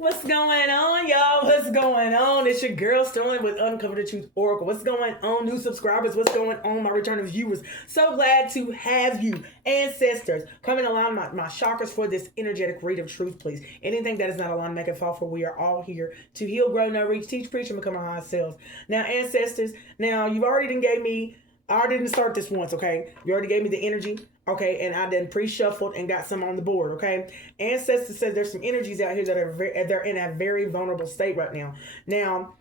What's going on, y'all? What's going on? It's your girl Sterling with Uncover the Truth Oracle. What's going on, new subscribers? What's going on, my returning viewers? So glad to have you, ancestors, coming along my chakras for this energetic read of truth, please. Anything that is not aligned, make it fall, for we are all here to heal, grow, know, reach, teach, preach, and become our higher selves. Now, ancestors, you've already done gave me, I didn't start this once, okay? You already gave me the energy. Okay, and I then pre-shuffled and got some on the board. Okay, ancestors said there's some energies out here that are they're in a very vulnerable state right now. Now,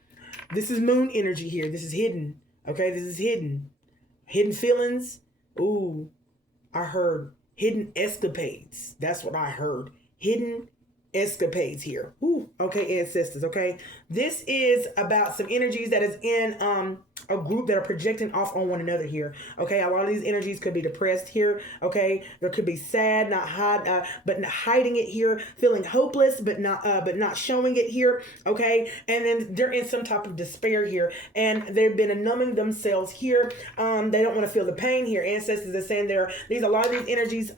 this is moon energy here. This is hidden. Okay, this is hidden feelings. Ooh, I heard hidden escapades. That's what I heard. Hidden escapades here. Ooh, okay, ancestors. Okay, this is about some energies that is in a group that are projecting off on one another here. Okay, a lot of these energies could be depressed here. Okay, there could be sad, but not hiding it here, feeling hopeless, but not showing it here. Okay, and then they're in some type of despair here, and they've been numbing themselves here. They don't want to feel the pain here. Ancestors are saying a lot of these energies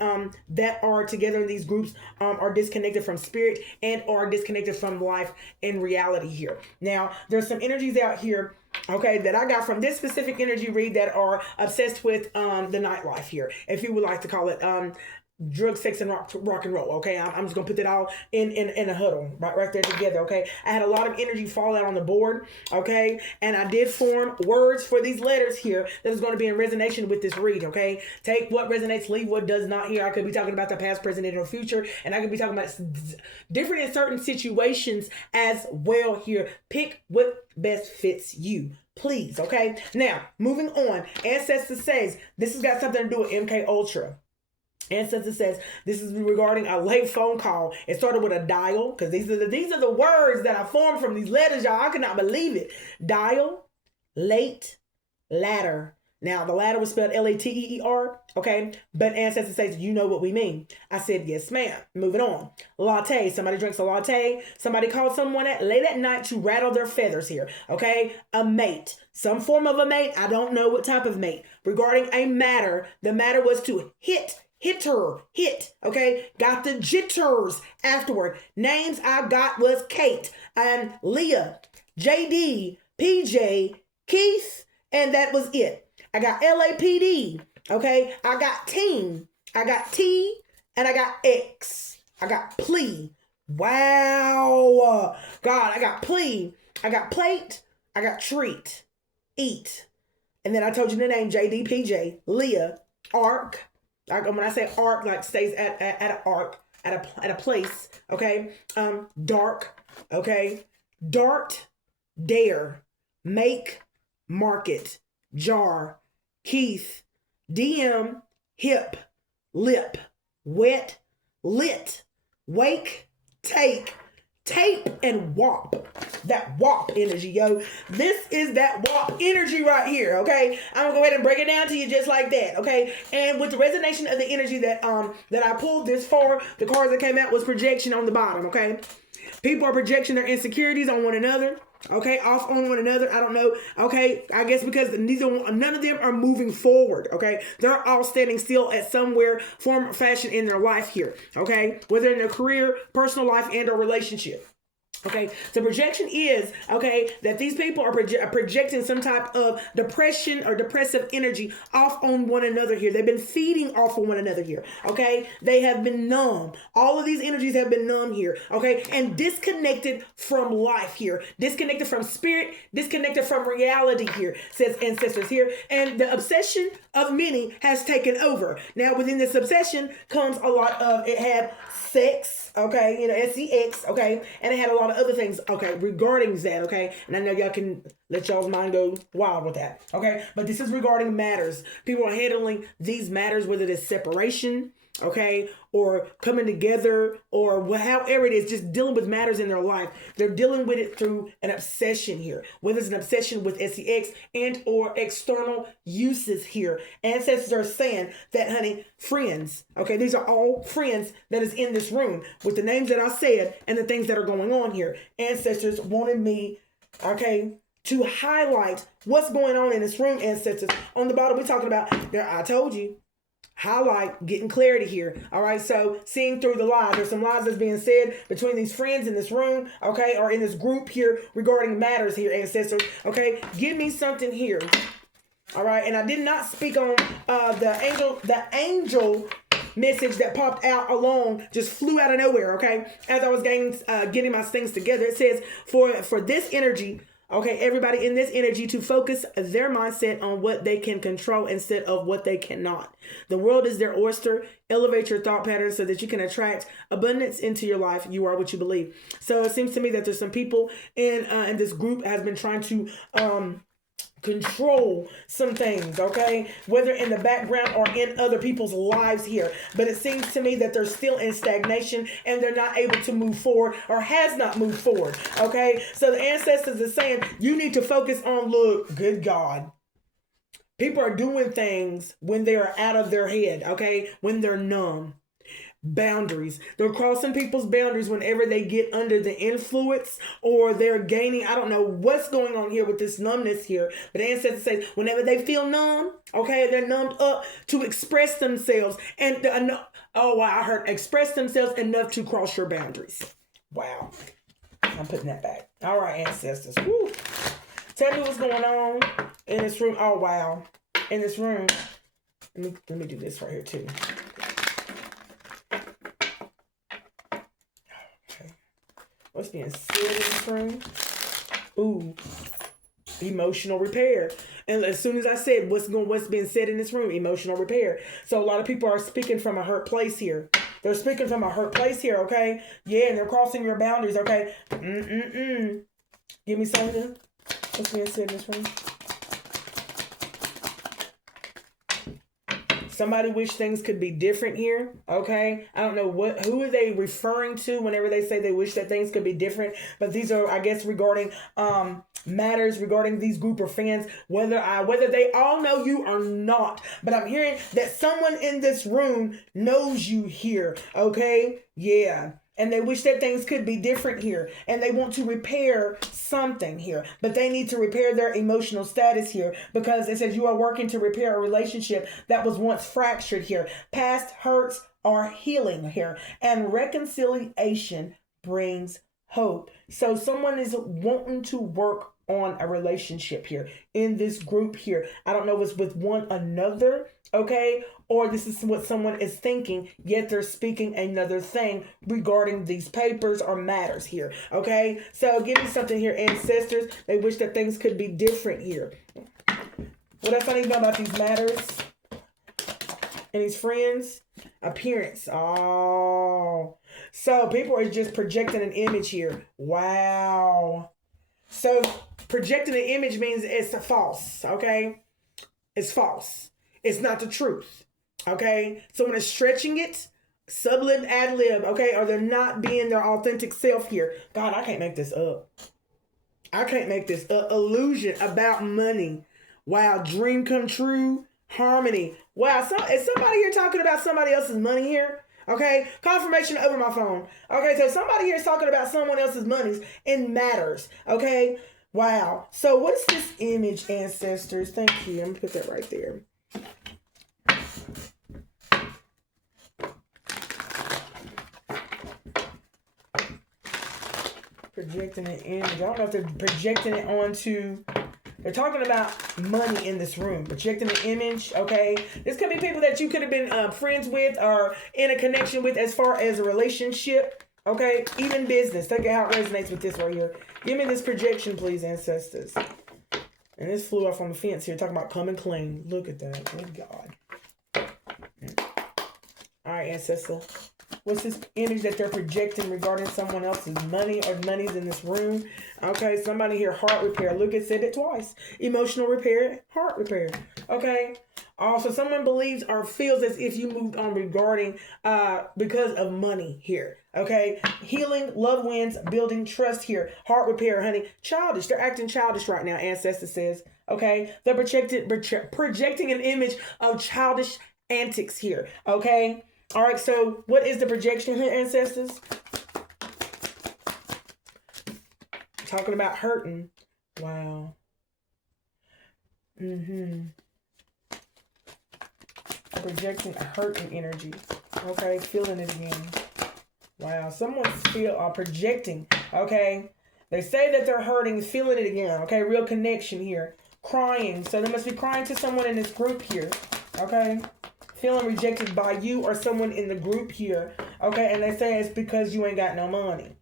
that are together in these groups are disconnected from spirit and are disconnected from life and reality here. Now, there's some energies out here, okay, that I got from this specific energy read that are obsessed with the nightlife here, if you would like to call it drug, sex, and rock and roll. Okay, I'm just gonna put that all in a huddle right there together. Okay, I had a lot of energy fall out on the board. Okay, and I did form words for these letters here that is going to be in resonation with this read. Okay, take what resonates, leave what does not. Here I could be talking about the past, present, and future, and I could be talking about different in certain situations as well. Here, pick what best fits you, please. Okay, now moving on. Ancestor says this has got something to do with MK Ultra. Ancestor says this is regarding a late phone call. It started with a dial, because these are the words that I formed from these letters, y'all. I cannot believe it. Dial, late, ladder. Now, the ladder was spelled Lateer, okay? But Ancestor says, you know what we mean. I said, yes, ma'am. Moving on. Latte. Somebody drinks a latte. Somebody called someone late at night to rattle their feathers here, okay? A mate. Some form of a mate. I don't know what type of mate. Regarding a matter, the matter was to hit, okay? Got the jitters afterward. Names I got was Kate and Leah, JD, PJ, Keith, and that was it. I got LAPD, okay? I got team, I got T, and I got X. I got plea. Wow. God, I got plea. I got plate. I got treat. Eat. And then I told you the name, JD, PJ, Leah, Arc. When I say arc, like stays at an arc, at a place, okay? Dark, okay? Dart, dare, make, market, jar, Keith, DM, hip, lip, wet, lit, wake, take, tape, and wop. That wop energy, yo. This is that wop energy right here, okay? I'm gonna go ahead and break it down to you just like that, okay? And with the resonation of the energy that I pulled this for, the cards that came out was projection on the bottom, okay? People are projecting their insecurities on one another, okay, off on one another. I don't know, okay, I guess because none of them are moving forward, okay? They're all standing still at somewhere, form or fashion in their life here, okay? Whether in their career, personal life, and or relationship. Okay, so projection is, okay, that these people are projecting some type of depression or depressive energy off on one another here. They've been feeding off of one another here, okay? They have been numb. All of these energies have been numb here, okay? And disconnected from life here. Disconnected from spirit, disconnected from reality here, says Ancestors here. And the obsession of many has taken over. Now, within this obsession comes a lot of, it had sex, okay, SEX, okay, and it had a lot of other things, okay, regarding that, okay, and I know y'all can let y'all's mind go wild with that, okay, but this is regarding matters. People are handling these matters, whether it's separation, okay, or coming together, or however it is, just dealing with matters in their life. They're dealing with it through an obsession here, whether it's an obsession with sex and or external uses here. Ancestors are saying that, honey, friends, okay, these are all friends that is in this room with the names that I said and the things that are going on here. Ancestors wanted me, okay, to highlight what's going on in this room, ancestors. On the bottom, we're talking about, there, I told you, highlight getting clarity here. All right, so seeing through the lies. There's some lies that's being said between these friends in this room, okay, or in this group here regarding matters here, ancestors. Okay, give me something here. All right, and I did not speak on the angel message that popped out alone, just flew out of nowhere. Okay, as I was getting my things together, it says for this energy. Okay, everybody in this energy to focus their mindset on what they can control instead of what they cannot. The world is their oyster. Elevate your thought patterns so that you can attract abundance into your life. You are what you believe. So it seems to me that there's some people in this group has been trying to control some things, okay, whether in the background or in other people's lives here, but it seems to me that they're still in stagnation and they're not able to move forward or has not moved forward. Okay, so the ancestors are saying you need to focus on, look, good God, people are doing things when they are out of their head, okay, when they're numb. Boundaries. They're crossing people's boundaries whenever they get under the influence or they're gaining. I don't know what's going on here with this numbness here, but the ancestor says whenever they feel numb, okay, they're numbed up to express themselves and oh wow, I heard express themselves enough to cross your boundaries. Wow, I'm putting that back. All right, ancestors. Woo. Tell me what's going on in this room. Oh wow, in this room. Let me do this right here too. What's being said in this room? Ooh, emotional repair. And as soon as I said what's being said in this room, emotional repair. So a lot of people are speaking from a hurt place here. They're speaking from a hurt place here, okay? Yeah, and they're crossing your boundaries, okay? Give me something. What's being said in this room? Somebody wish things could be different here, okay? I don't know who are they referring to whenever they say they wish that things could be different, but these are, I guess, regarding matters regarding these group of fans, whether they all know you or not. But I'm hearing that someone in this room knows you here, okay? Yeah. And they wish that things could be different here. And they want to repair something here. But they need to repair their emotional status here. Because it says you are working to repair a relationship that was once fractured here. Past hurts are healing here. And reconciliation brings hope. So someone is wanting to work on a relationship here in this group here. I don't know if it's with one another, okay, or this is what someone is thinking, yet they're speaking another thing regarding these papers or matters here, okay? So give me something here, ancestors. They wish that things could be different here. What else I need to know about these matters and these friends? Appearance. Oh, so people are just projecting an image here. Wow. So projecting an image means it's false, okay? It's false. It's not the truth, okay? So when it's stretching it, sublib, ad lib, okay? Or they're not being their authentic self here. God, I can't make this up. I can't make this up. Illusion about money. Wow, dream come true. Harmony. Wow, is somebody here talking about somebody else's money here? Okay, confirmation over my phone. Okay, so somebody here is talking about someone else's monies and matters. Okay, wow. So what's this image, ancestors? Thank you. I'm gonna put that right there. Projecting an image. I don't know if they're projecting it onto. They're talking about money in this room. Projecting an image, okay? This could be people that you could have been friends with or in a connection with as far as a relationship, okay? Even business. Look at how it resonates with this right here. Give me this projection, please, ancestors. And this flew off on the fence here, talking about coming clean. Look at that. Good God. All right, ancestor. What's this image that they're projecting regarding someone else's money or money's in this room? Okay, somebody here, heart repair. Look, it said it twice. Emotional repair, heart repair. Okay. Also, someone believes or feels as if you moved on regarding because of money here. Okay. Healing, love wins, building trust here. Heart repair, honey. Childish. They're acting childish right now, ancestor says. Okay. They're projecting an image of childish antics here. Okay. All right, so what is the projection here, ancestors? Talking about hurting. Wow. and projecting a hurting energy. Okay, feeling it again. Wow, someone's projecting. Okay, they say that they're hurting, feeling it again. Okay, real connection here. Crying. So they must be crying to someone in this group here. Okay, feeling rejected by you or someone in the group here. Okay, and they say it's because you ain't got no money.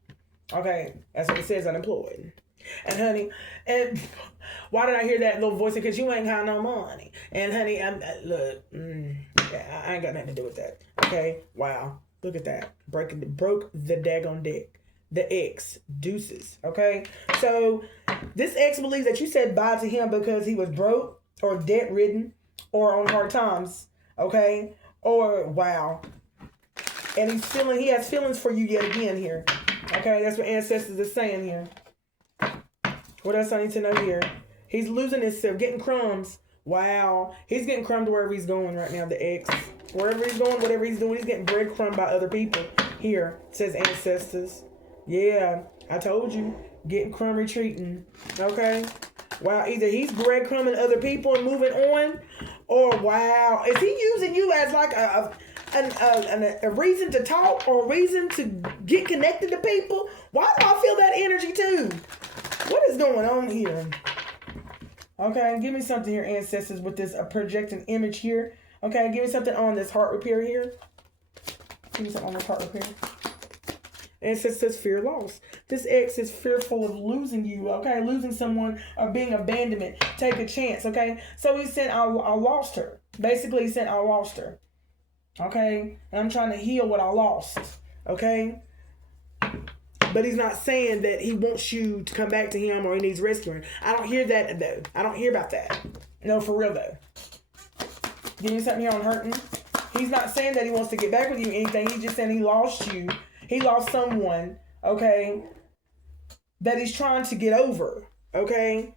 Okay, that's what it says, unemployed. And honey, and why did I hear that little voice? Because you ain't got no money. And honey, look, yeah, I ain't got nothing to do with that. Okay, wow, look at that, broke the daggone deck. The ex, deuces. Okay, so this ex believes that you said bye to him because he was broke or debt ridden or on hard times. Okay, or wow, and he has feelings for you yet again here. Okay, that's what ancestors are saying here. What else I need to know here? He's losing himself, getting crumbs. Wow, he's getting crumbed wherever he's going right now. The ex, wherever he's going, whatever he's doing, he's getting breadcrumbed by other people. Here says ancestors. Yeah, I told you, getting crumb retreating. Okay, wow. Either he's breadcrumbing other people and moving on, or wow, is he using you as like a reason to talk or a reason to get connected to people? Why do I feel that energy too? What is going on here? Okay, give me something here, ancestors, with this projecting image here. Okay, give me something on this heart repair here. Give me something on this heart repair. Ancestors, fear loss. This ex is fearful of losing you, okay? Losing someone or being abandonment. Take a chance, okay? So he said, I lost her. Basically, he said, I lost her. Okay? And I'm trying to heal what I lost. Okay? But he's not saying that he wants you to come back to him or he needs rescuing. I don't hear that, though. I don't hear about that. No, for real, though. Give me something here on hurting. He's not saying that he wants to get back with you or anything. He's just saying he lost you. He lost someone, okay, that he's trying to get over, okay?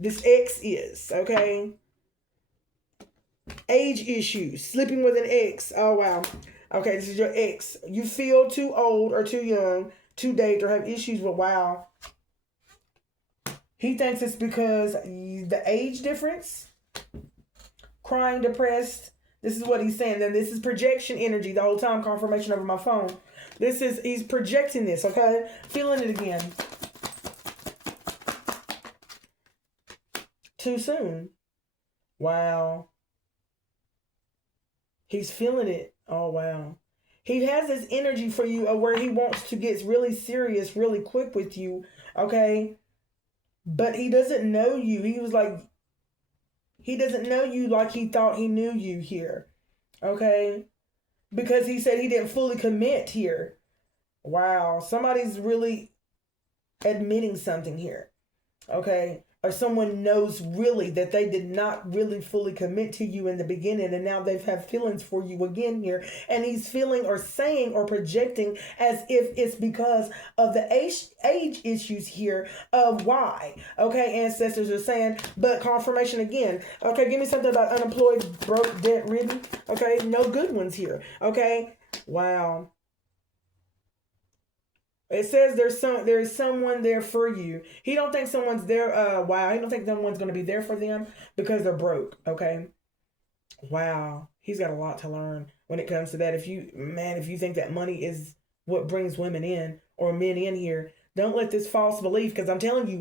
This ex is, okay? Age issues, sleeping with an ex. Oh, wow. Okay, this is your ex. You feel too old or too young to date or have issues with, wow. He thinks it's because the age difference, crying, depressed. This is what he's saying. Then this is projection energy the whole time, confirmation over my phone. He's projecting this, okay? Feeling it again. Too soon. Wow. He's feeling it. Oh, wow. He has this energy for you where he wants to get really serious really quick with you, okay? But he doesn't know you. He doesn't know you like he thought he knew you here, okay? Because he said he didn't fully commit here. Wow. Somebody's really admitting something here. Okay. Or someone knows really that they did not really fully commit to you in the beginning. And now they've had feelings for you again here. And he's feeling or saying or projecting as if it's because of the age issues here of why. Okay. Ancestors are saying, but confirmation again. Okay. Give me something about unemployed, broke, debt ridden. Okay. No good ones here. Okay. Wow. It says there is someone there for you. He don't think someone's there. Wow. He don't think someone's going to be there for them because they're broke. Okay. Wow. He's got a lot to learn when it comes to that. If you think that money is what brings women in or men in here, don't let this false belief, because I'm telling you,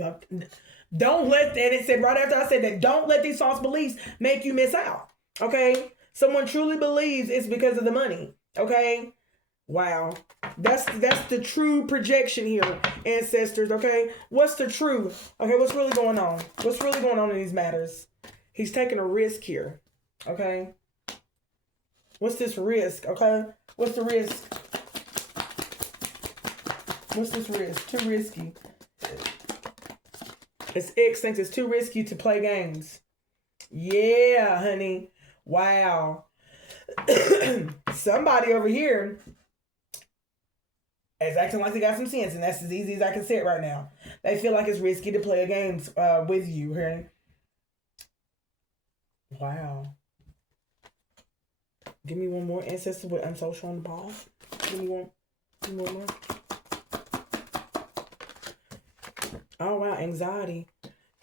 don't let, and it said right after I said that, don't let these false beliefs make you miss out. Okay. Someone truly believes it's because of the money. Okay. Wow. That's the true projection here, ancestors, okay? What's the truth? Okay, what's really going on? What's really going on in these matters? He's taking a risk here, okay? What's this risk, okay? What's the risk? What's this risk? Too risky. His ex thinks it's too risky to play games. Yeah, honey. Wow. Somebody over here is acting like they got some sense, and that's as easy as I can say it right now. They feel like it's risky to play a game with you, honey. Wow. Give me one more ancestor with unsocial on the ball. Give me one more. Oh, wow, anxiety.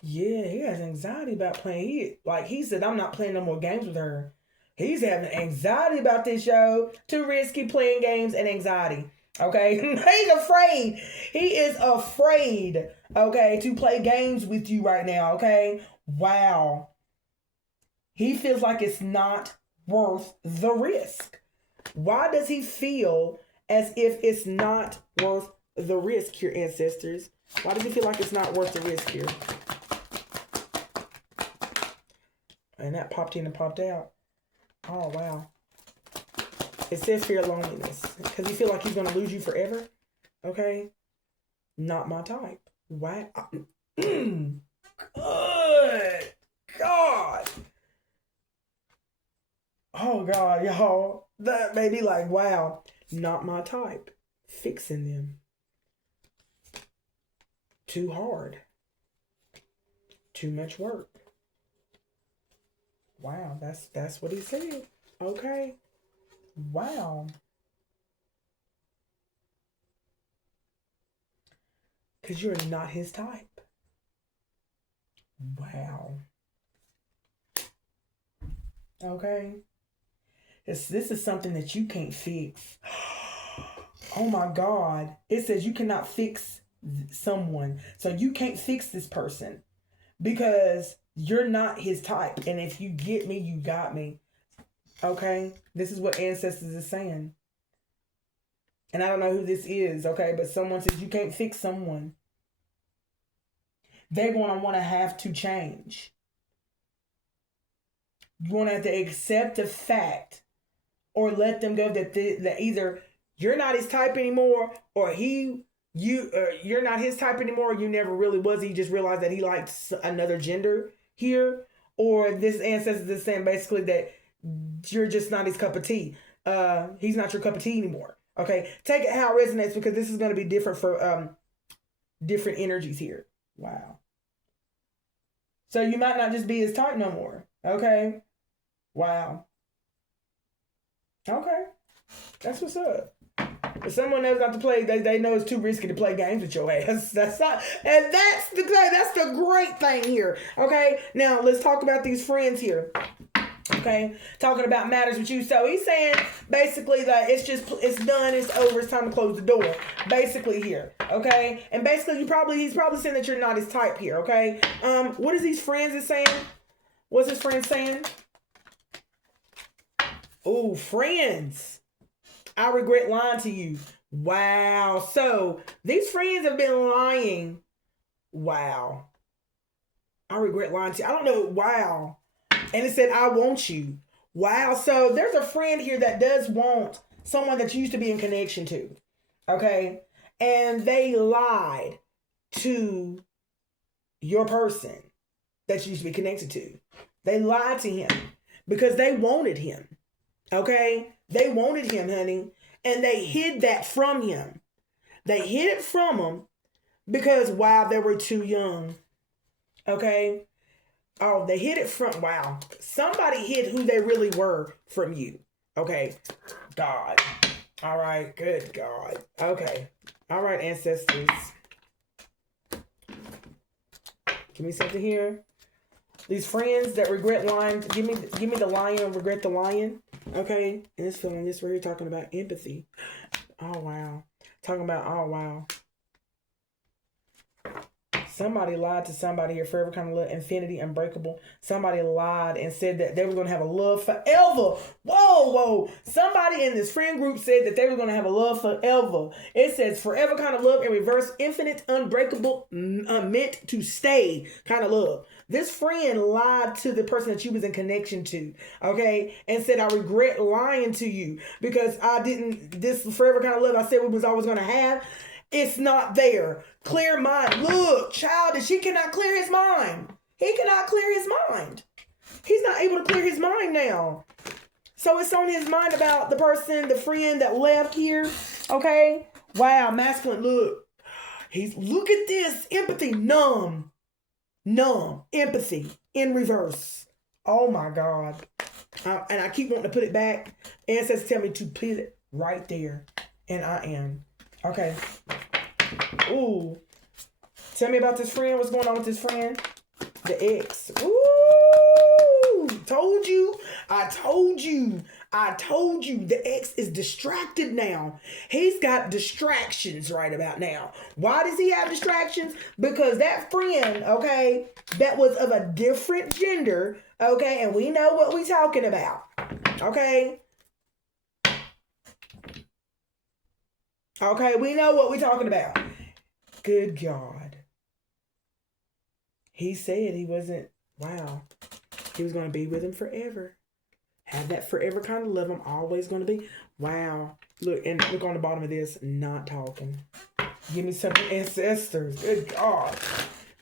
Yeah, he has anxiety about playing. He said, I'm not playing no more games with her. He's having anxiety about this, yo. Too risky, playing games, and anxiety. Okay? He's afraid. He is afraid, okay, to play games with you right now, okay? Wow. He feels like it's not worth the risk. Why does he feel as if it's not worth the risk here, ancestors? Why does he feel like it's not worth the risk here? And that popped in and popped out. Oh, wow. It says fear loneliness. Because he feel like he's going to lose you forever. Okay? Not my type. Wow. Good God. Oh, God, y'all. That made me like, wow. Not my type. Fixing them. Too hard. Too much work. Wow, that's what he said. Okay. Wow. Because you're not his type. Wow. Okay. This is something that you can't fix. Oh my God. It says you cannot fix someone. So you can't fix this person because you're not his type. And if you get me, you got me. Okay? This is what Ancestors is saying. And I don't know who this is, okay? But someone says you can't fix someone. They're going to want to have to change. You want to have to accept the fact or let them go that either you're not his type anymore or you're not his type anymore. You never really was. He just realized that he likes another gender here. Or this ancestor is saying basically that you're just not his cup of tea. He's not your cup of tea anymore. Okay. Take it how it resonates because this is going to be different for different energies here. Wow. So you might not just be his type no more. Okay. Wow. Okay. That's what's up. If someone knows not to play, they know it's too risky to play games with your ass. That's the great thing here. Okay. Now let's talk about these friends here. Okay, talking about matters with you. So he's saying basically that it's done, it's over, it's time to close the door. Basically here, okay, and basically he's probably saying that you're not his type here. Okay, what is these friends is saying? What's his friend saying? Oh, friends, I regret lying to you. Wow. So these friends have been lying. Wow. I regret lying to you. I don't know. Wow. And it said, I want you. Wow. So there's a friend here that does want someone that you used to be in connection to. Okay. And they lied to your person that you used to be connected to. They lied to him because they wanted him. Okay. They wanted him, honey. And they hid that from him. They hid it from him because, wow, they were too young. Okay. Oh, they hid it from, wow. Somebody hid who they really were from you. Okay. God. All right. Good God. Okay. All right, ancestors. Give me something here. These friends that regret lying. Give me the lion and regret the lion. Okay. And this feeling, this where you're talking about empathy. Oh, wow. Talking about, oh, wow. Somebody lied to somebody here, forever kind of love, infinity, unbreakable. Somebody lied and said that they were going to have a love forever. Whoa. Somebody in this friend group said that they were going to have a love forever. It says forever kind of love in reverse, infinite, unbreakable, meant to stay kind of love. This friend lied to the person that you was in connection to, okay? And said, I regret lying to you because this forever kind of love I said we was always going to have. It's not there. Clear mind. Look, childish. He cannot clear his mind. He cannot clear his mind. He's not able to clear his mind now. So it's on his mind about the person, the friend that left here. Okay? Wow, masculine. Look. Look at this. Empathy. Numb. Empathy. In reverse. Oh my God. And I keep wanting to put it back. Ancestors tell me to put it right there. And I am. Okay. Ooh. Tell me about this friend. What's going on with this friend? The ex. Ooh. told you. I told you. I told you. The ex is distracted now. He's got distractions right about now. Why does he have distractions? Because that friend, okay, that was of a different gender, okay, and we know what we talking about, okay? Okay, we know what we talking about. Good God. He said he wasn't, wow, he was going to be with him forever. Have that forever kind of love. I'm always going to be. Wow. Look, and look on the bottom of this, not talking. Give me something, ancestors. Good God.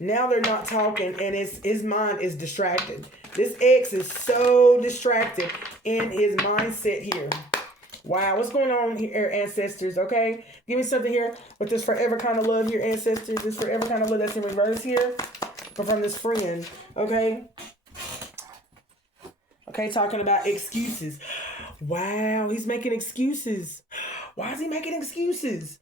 Now they're not talking, and his mind is distracted. This ex is so distracted in his mindset here. Wow, what's going on here, ancestors? Okay, give me something here with this forever kind of love here, ancestors. This forever kind of love that's in reverse here, but from this friend. Okay, talking about excuses. Wow, he's making excuses. Why is he making excuses?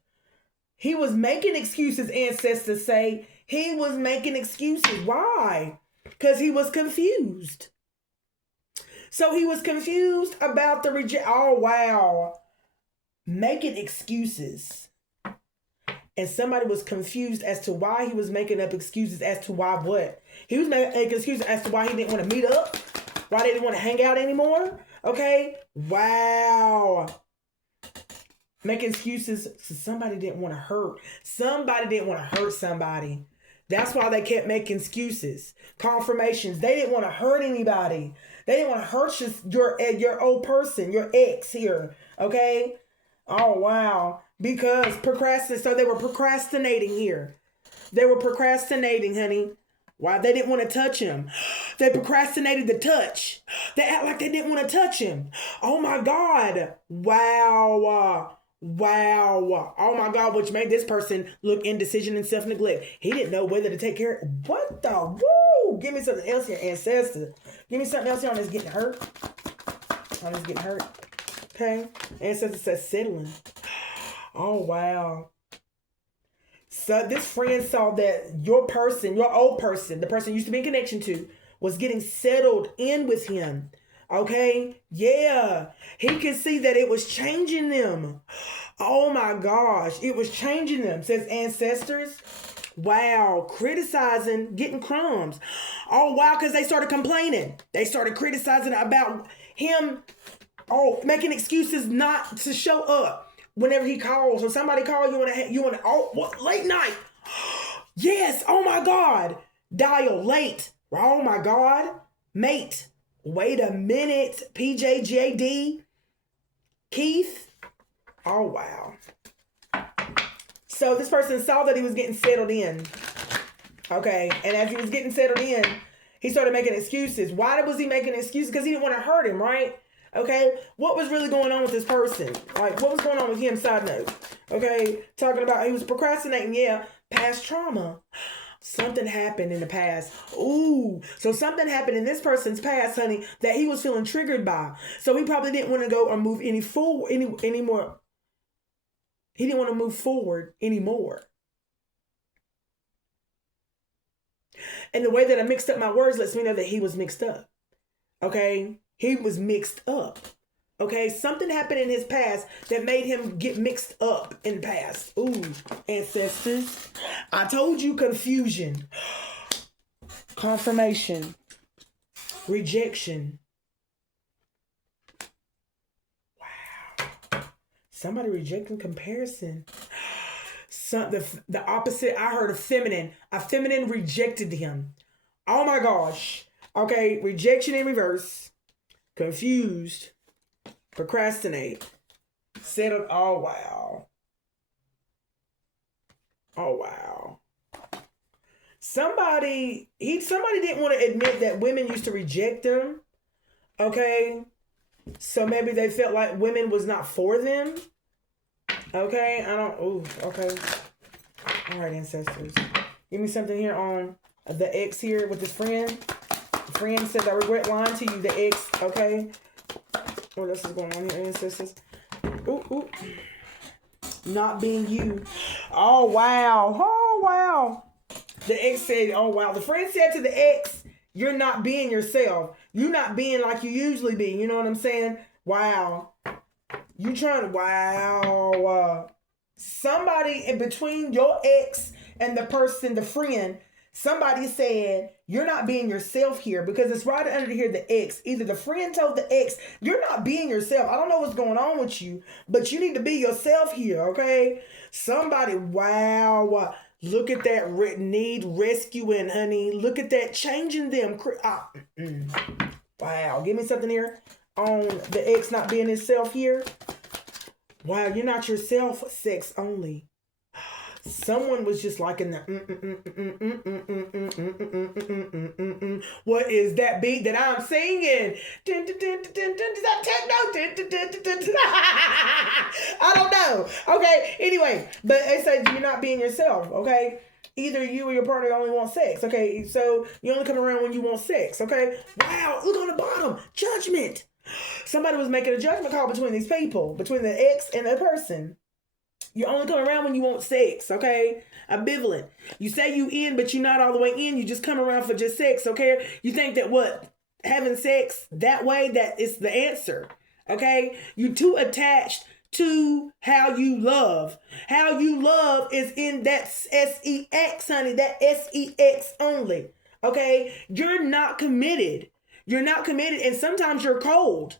He was making excuses, ancestors say. He was making excuses. Why? Because he was confused. So he was confused about the oh, wow. Making excuses. And somebody was confused as to why he was making up excuses as to why what? He was making excuses as to why he didn't want to meet up. Why they didn't want to hang out anymore. Okay? Wow. Making excuses so somebody didn't want to hurt. Somebody didn't want to hurt somebody. That's why they kept making excuses. Confirmations. They didn't want to hurt anybody. They didn't want to hurt your old person, your ex here. Okay? Oh, wow. Because so they were procrastinating here. They were procrastinating, honey. Why? They didn't want to touch him. They procrastinated the touch. They act like they didn't want to touch him. Oh, my God. Wow. Wow. Oh, my God, which made this person look indecision and self-neglect. He didn't know whether to take care. What the? Woo! Give me something else here, ancestor. Give me something else here on this getting hurt. On this getting hurt. Okay? Ancestor says settling. Oh, wow. So this friend saw that your person, your old person, the person you used to be in connection to, was getting settled in with him. Okay? Yeah. He could see that it was changing them. Oh my gosh. It was changing them, says ancestors. Wow. Criticizing, getting crumbs. Oh, wow, because they started complaining. They started criticizing about him. Oh, making excuses not to show up whenever he calls. Or somebody calls you want to, oh, what, late night. Yes. Oh my God. Dial late. Oh my God. Mate. Wait a minute. PJJD. Keith. Oh, wow. So this person saw that he was getting settled in. Okay. And as he was getting settled in, he started making excuses. Why was he making excuses? Because he didn't want to hurt him, right? Okay. What was really going on with this person? Like, what was going on with him? Side note. Okay. Talking about he was procrastinating. Yeah. Past trauma. Something happened in the past. Ooh. So something happened in this person's past, honey, that he was feeling triggered by. So he probably didn't want to go or move anymore. He didn't want to move forward anymore. And the way that I mixed up my words lets me know that he was mixed up. Okay? He was mixed up. Okay? Something happened in his past that made him get mixed up in the past. Ooh, ancestors. I told you confusion. Confirmation. Rejection. Wow. Somebody rejecting comparison. The opposite. I heard a feminine. A feminine rejected him. Oh my gosh. Okay. Rejection in reverse. Confused. Procrastinate. Settled. Oh wow. Oh wow. Somebody didn't want to admit that women used to reject them. Okay. So maybe they felt like women was not for them. Okay. Okay. All right, ancestors. Give me something here on the ex here with his friend. The friend says, I regret lying to you, the ex. Okay. What else is going on here, ancestors? Ooh. Not being you. Oh, wow. Oh, wow. The ex said, oh, wow. The friend said to the ex, You're not being yourself. You're not being like you usually be. You know what I'm saying? Wow. You trying to, wow. Somebody in between your ex and the person, the friend, somebody said, you're not being yourself here, because it's right under here, the ex. Either the friend told the ex, you're not being yourself. I don't know what's going on with you, but you need to be yourself here, okay? Somebody, wow. Look at that need rescuing, honey. Look at that changing them. Wow. Give me something here on the ex not being himself here. Wow, you're not yourself, sex only. Someone was just like in the what is that beat that I'm singing? Is that techno? I don't know. Okay, anyway, but it says you're not being yourself, okay? Either you or your partner only want sex, okay? So you only come around when you want sex, okay? Wow, look on the bottom, judgment. Somebody was making a judgment call between these people, between the ex and the person. You only come around when you want sex, okay? Ambivalent. You say you in, but you're not all the way in. You just come around for just sex, okay? You think that what? Having sex that way, that is the answer, okay? You're too attached to how you love. How you love is in that sex, honey. That sex only, okay? You're not committed. You're not committed, and sometimes you're cold.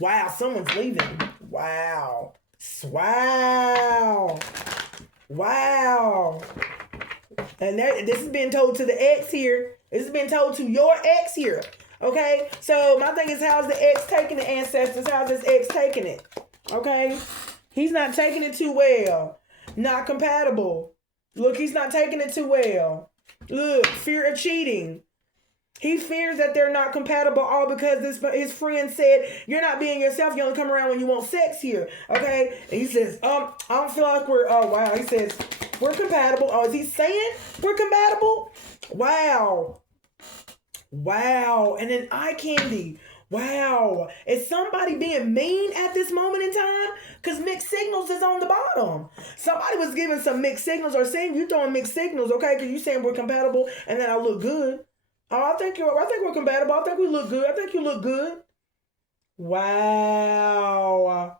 Wow, someone's leaving. Wow. Wow. Wow. And this has been told to the ex here. This has been told to your ex here. Okay? So my thing is, how's the ex taking it, ancestors? How's this ex taking it? Okay? He's not taking it too well. Not compatible. Look, he's not taking it too well. Look, fear of cheating. He fears that they're not compatible, all because his friend said, you're not being yourself. You only come around when you want sex here. Okay? And he says, I don't feel like wow. He says, we're compatible. Oh, is he saying we're compatible? Wow. Wow. And then eye candy. Wow. Is somebody being mean at this moment in time? Because mixed signals is on the bottom. Somebody was giving some mixed signals, or saying you throwing mixed signals, okay? Because you saying we're compatible and then I look good. Oh, I think we're compatible. I think we look good. I think you look good. Wow.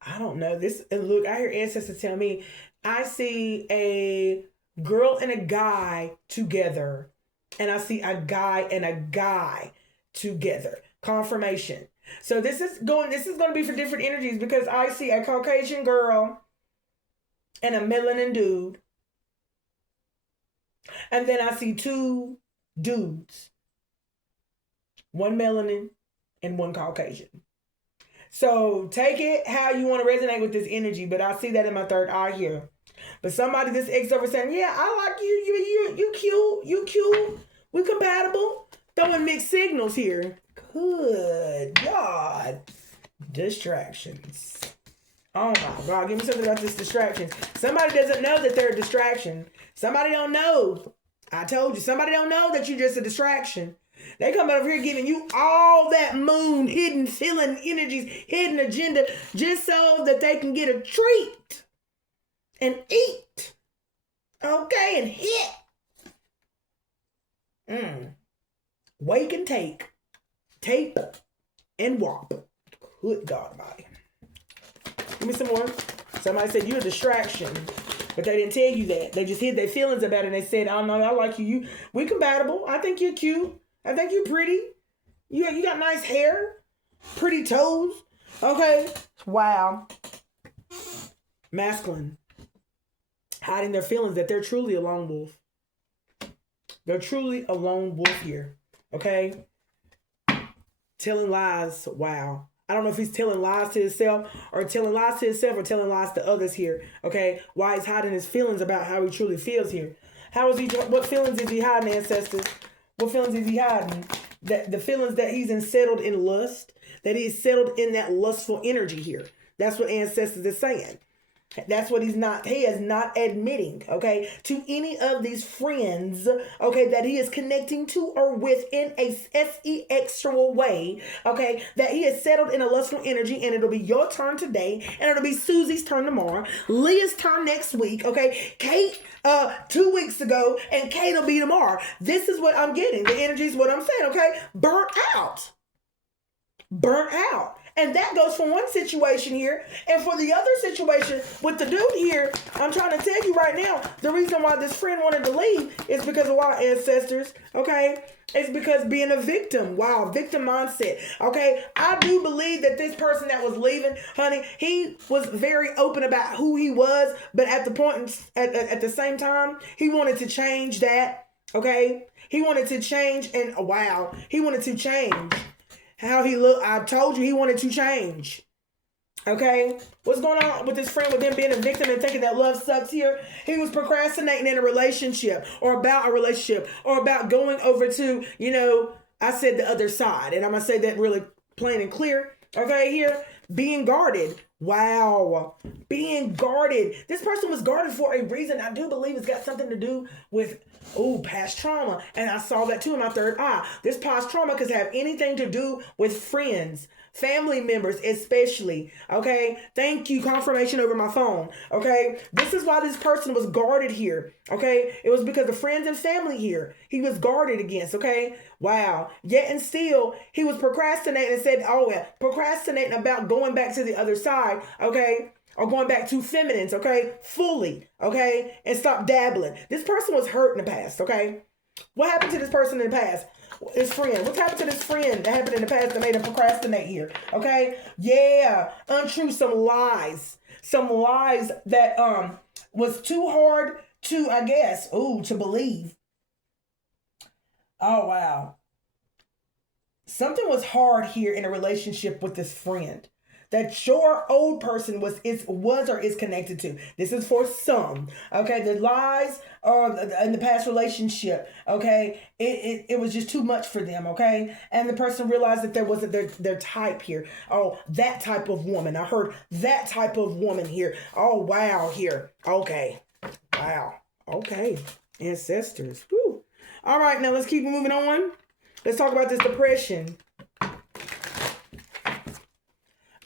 I don't know. Look, I hear ancestors tell me, I see a girl and a guy together. And I see a guy and a guy together. Confirmation. So this is going to be for different energies, because I see a Caucasian girl and a melanin dude. And then I see two dudes. One melanin and one Caucasian. So take it how you want to resonate with this energy, but I see that in my third eye here. But somebody, this ex over saying, yeah, I like you. You cute. You cute. We compatible. Throwing mixed signals here. Good God. Distractions. Oh my God. Give me something about this distraction. Somebody doesn't know that they're a distraction. Somebody don't know. I told you. Somebody don't know that you're just a distraction. They come over here giving you all that moon, hidden feeling energies, hidden agenda, just so that they can get a treat and eat. Okay, and hit. Wake and take. Tape and wop. Good God Almighty. Give me some more. Somebody said you're a distraction, but they didn't tell you that. They just hid their feelings about it, and they said, "Oh no, I like you. We compatible. I think you're cute. I think you're pretty. You got nice hair, pretty toes." Okay. Wow. Masculine. Hiding their feelings that they're truly a lone wolf. They're truly a lone wolf here. Okay. Telling lies. Wow. I don't know if he's telling lies to himself or telling lies to others here. Okay. Why he's hiding his feelings about how he truly feels here. What feelings is he hiding, ancestors? What feelings is he hiding? That the feelings that he's settled in lust, that he's settled in that lustful energy here. That's what ancestors is saying. That's what he is not admitting, okay, to any of these friends, okay, that he is connecting to or with in a sexual way, okay, that he is settled in a lustful energy, and it'll be your turn today, and it'll be Susie's turn tomorrow, Leah's turn next week, okay, Kate, 2 weeks ago, and Kate will be tomorrow. This is what I'm getting. The energy is what I'm saying, okay, burnt out. And that goes for one situation here. And for the other situation with the dude here, I'm trying to tell you right now, the reason why this friend wanted to leave is because of our ancestors, okay? It's because being a victim. Wow, victim mindset. Okay, I do believe that this person that was leaving, honey, he was very open about who he was, but at the point, at the same time, he wanted to change that, okay? He wanted to change, and wow, he wanted to change how he looked. I told you he wanted to change. Okay? What's going on with this friend with him being a victim and thinking that love sucks here? He was procrastinating in a relationship or about a relationship or about going over to, I said the other side. And I'm going to say that really plain and clear. Okay, here. Being guarded. Wow. Being guarded. This person was guarded for a reason. I do believe it's got something to do with past trauma. And I saw that too in my third eye. This past trauma could have anything to do with friends, family members especially. Okay, thank you, confirmation over my phone. Okay, this is why this person was guarded here. Okay, it was because of friends and family here he was guarded against. Okay, wow. Yet and still he was procrastinating and said, procrastinating about going back to the other side. Okay, or going back to feminines, okay, fully, okay, and stop dabbling. This person was hurt in the past, okay? What happened to this person in the past? His friend. What's happened to this friend that happened in the past that made him procrastinate here, okay? Yeah, untrue, some lies that was too hard to, I guess, to believe. Oh, wow. Something was hard here in a relationship with this friend that your old person was or is connected to. This is for some. Okay, the lies or in the past relationship. Okay, it was just too much for them. Okay, and the person realized that there wasn't their type here. Oh, that type of woman. I heard that type of woman here. Oh wow, here. Okay, wow. Okay, ancestors. Woo. All right, now let's keep moving on. Let's talk about this depression.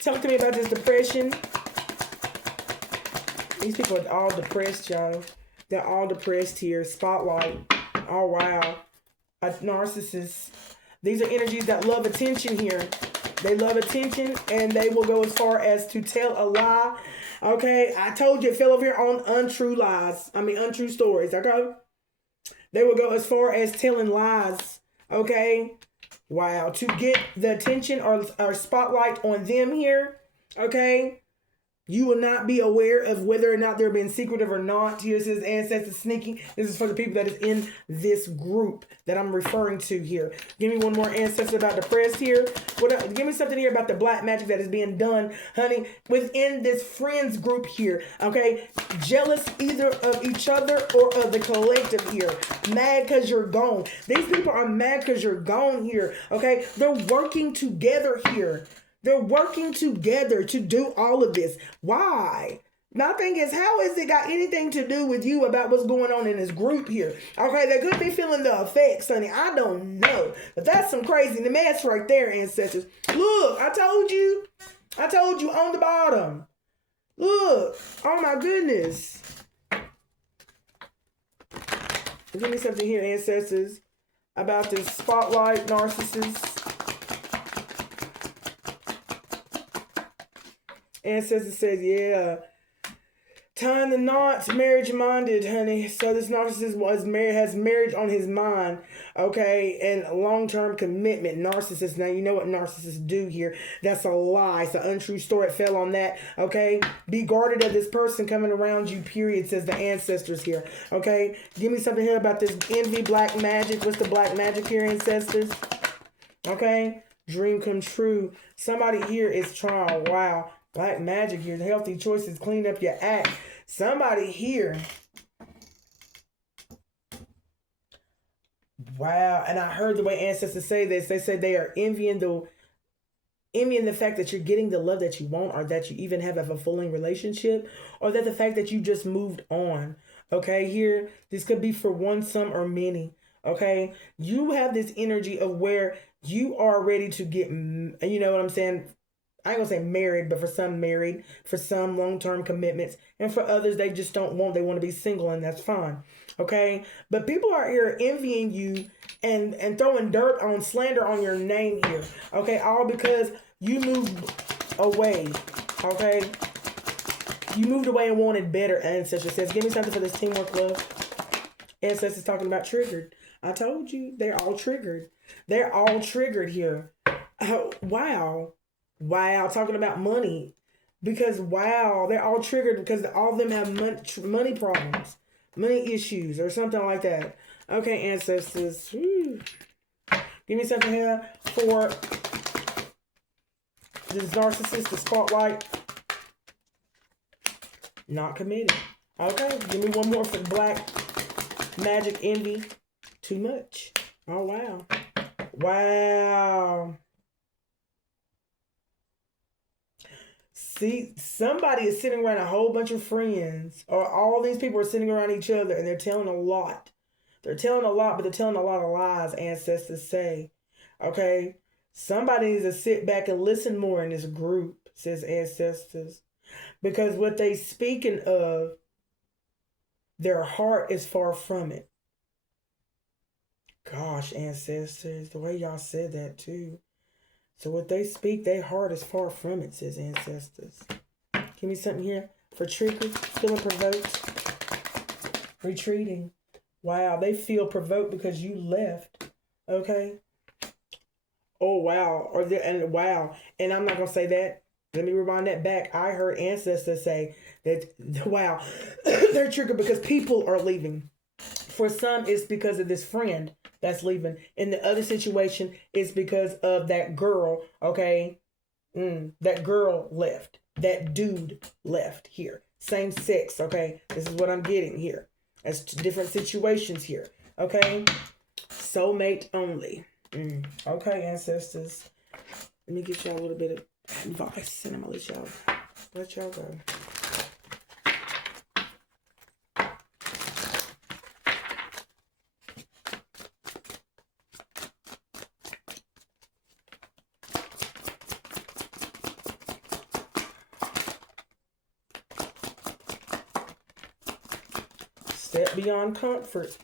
Talk to me about this depression. These people are all depressed, y'all. They're all depressed here. Spotlight. Oh, wow. A narcissist. These are energies that love attention here. They love attention, and they will go as far as to tell a lie. Okay, I told you it fell over here on untrue stories. Okay, they will go as far as telling lies. Okay. Wow, to get the attention or spotlight on them here, okay? You will not be aware of whether or not they're being secretive or not. Here says ancestors sneaky. This is for the people that is in this group that I'm referring to here. Give me one more ancestor about depressed here. Give me something here about the black magic that is being done, honey, within this friends group here. Okay, jealous either of each other or of the collective here. Mad because you're gone. These people are mad because you're gone here. Okay, they're working together here. They're working together to do all of this. Why? My thing is, how has it got anything to do with you about what's going on in this group here? Okay, they could be feeling the effects, honey. I don't know. But that's some crazy mess right there, ancestors. Look, I told you on the bottom. Look. Oh, my goodness. Give me something here, ancestors, about this spotlight narcissist. Ancestor says, yeah, tying the knots, marriage minded, honey. So this narcissist has marriage on his mind, okay, and long-term commitment. Narcissist. Now, you know what narcissists do here. That's a lie. It's an untrue story. It fell on that, okay? Be guarded of this person coming around you, period, says the ancestors here, okay? Give me something here about this envy, black magic. What's the black magic here, ancestors? Okay? Dream come true. Somebody here is trying, wow. Black magic here, healthy choices, clean up your act. Somebody here. Wow, and I heard the way ancestors say this. They said they are envying envying the fact that you're getting the love that you want, or that you even have a fulfilling relationship, or that the fact that you just moved on. Okay, here, this could be for one, some, or many. Okay, you have this energy of where you are ready to get, you know what I'm saying? I ain't gonna say married, but for some married, for some long-term commitments, and for others they just don't want. They want to be single, and that's fine. Okay, but people are here envying you and throwing dirt on slander on your name here. Okay, all because you moved away. Okay, you moved away and wanted better. Ancestor says, "Give me something for this teamwork, love." Ancestors talking about triggered. I told you they're all triggered. They're all triggered here. Oh, wow. Wow, talking about money. Because, wow, they're all triggered because all of them have money problems, money issues, or something like that. Okay, ancestors. Whew. Give me something here for this narcissist, the spotlight. Not committed. Okay, give me one more for black magic envy. Too much. Oh, wow. Wow. See, somebody is sitting around a whole bunch of friends, or all these people are sitting around each other, and they're telling a lot. They're telling a lot, but they're telling a lot of lies, ancestors say. Okay? Somebody needs to sit back and listen more in this group, says ancestors. Because what they speaking of, their heart is far from it. Gosh, ancestors, the way y'all said that too. So what they speak, their heart is far from it, says ancestors. Give me something here for triggered, feeling provoked, retreating. Wow, they feel provoked because you left. Okay. Oh wow, and I'm not gonna say that. Let me rewind that back. I heard ancestors say that wow, they're triggered because people are leaving. For some, it's because of this friend that's leaving. In the other situation, it's because of that girl, okay? That girl left. That dude left here. Same sex, okay? This is what I'm getting here. That's different situations here, okay? Soulmate only. Okay, ancestors. Let me get y'all a little bit of advice, and I'm going to let y'all go. Step beyond comfort.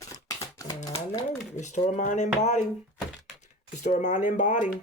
I know. Restore mind and body. Restore mind and body.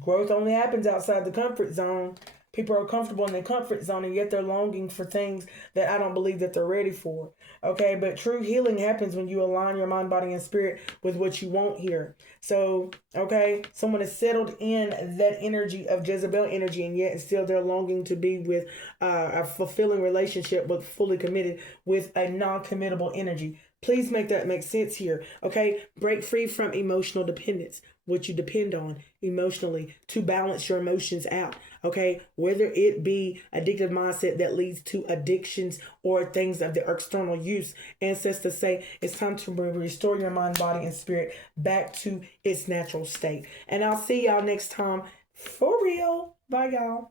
Growth only happens outside the comfort zone. People are comfortable in their comfort zone, and yet they're longing for things that I don't believe that they're ready for. Okay, but true healing happens when you align your mind, body, and spirit with what you want here. So, okay, someone is settled in that energy of Jezebel energy, and yet still they're longing to be with a fulfilling relationship, but fully committed with a non-committable energy. Please make that make sense here. Okay, break free from emotional dependence. What you depend on emotionally to balance your emotions out. Okay, whether it be addictive mindset that leads to addictions or things of the external use. Ancestors say it's time to restore your mind, body, and spirit back to its natural state. And I'll see y'all next time. For real. Bye, y'all.